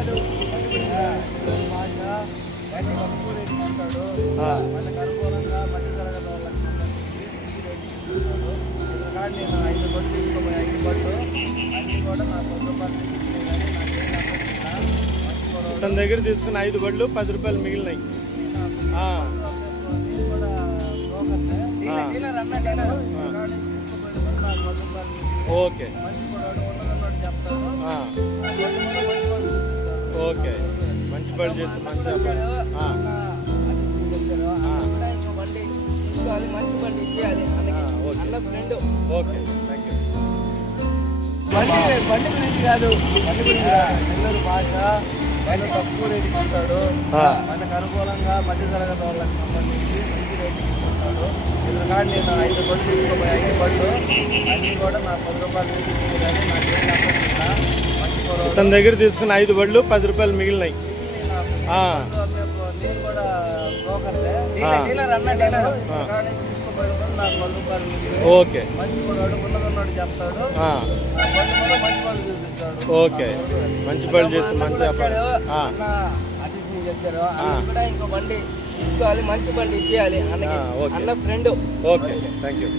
కాదు భాష బండి తక్కువ రేటు ఇస్తాడు. మనకు అనుకూలంగా మధ్య తరగతి వాళ్ళకి సంబంధించి మంచి రేటు ఇస్తున్నాడు. ఎందుకంటే నేను 5 బళ్ళు తీసుకోబోయే 5 బళ్ళు అన్నీ కూడా నాకు 100 రూపాయలు మిగిలినాయి. కానీ నాకేం నమ్మకుండా మంచి కూడా తన దగ్గర తీసుకున్న 5 బళ్ళు 10 రూపాయలు మిగిలినాయి. నేను కూడా బ్రోకర్నే. డీలర్ అన్న డీలర్ తీసుకోబోయే నాకు 100 రూపాయలు ఓకే మంచి కూడా ఉన్నదన్నట్టు చెప్తాను. ఓకే మంచి పని చేస్తే మంచి వ్యాపారం. మంచి బండి ఇచ్చేయాలి అన్న ఫ్రెండ్. Okay thank you. బండి గురించి కాదు, బండి గురించి నెల్లూరు భాష బండి తక్కువ రేటు ఇస్తాడు. మనకు అనుకూలంగా మధ్య తరగతి వాళ్ళకి సంబంధించి మంచి రేటు ఇస్తున్నాడు. ఎందుకంటే నేను 5 బళ్ళు తీసుకోబోయే 5 బళ్ళు అన్నీ కూడా నాకు 10 రూపాయలు మిగిలింది. కానీ నాకేం నమ్మకుండా మంచి కూడా తన దగ్గర తీసుకున్న 5 బళ్ళు 10 రూపాయలు మిగిలినాయి. నేను కూడా బ్రోకర్లే. డీలర్ అన్న డీలర్ తీసుకోబోయే నాకు 100 రూపాయలు మిగిలింది. ఓకే మంచి కూడా ఉన్నదన్నట్టు చెప్తాడు. బండి కూడా మంచి వాళ్ళు చూపిస్తాడు. ఓకే మంచి పని చేస్తే మంచి వ్యాపారం. అతిథి చెప్పారు కూడా ఇంకో బండి తీసుకోవాలి, మంచి బండి ఇచ్చేయాలి అన్న ఫ్రెండ్. Okay thank you.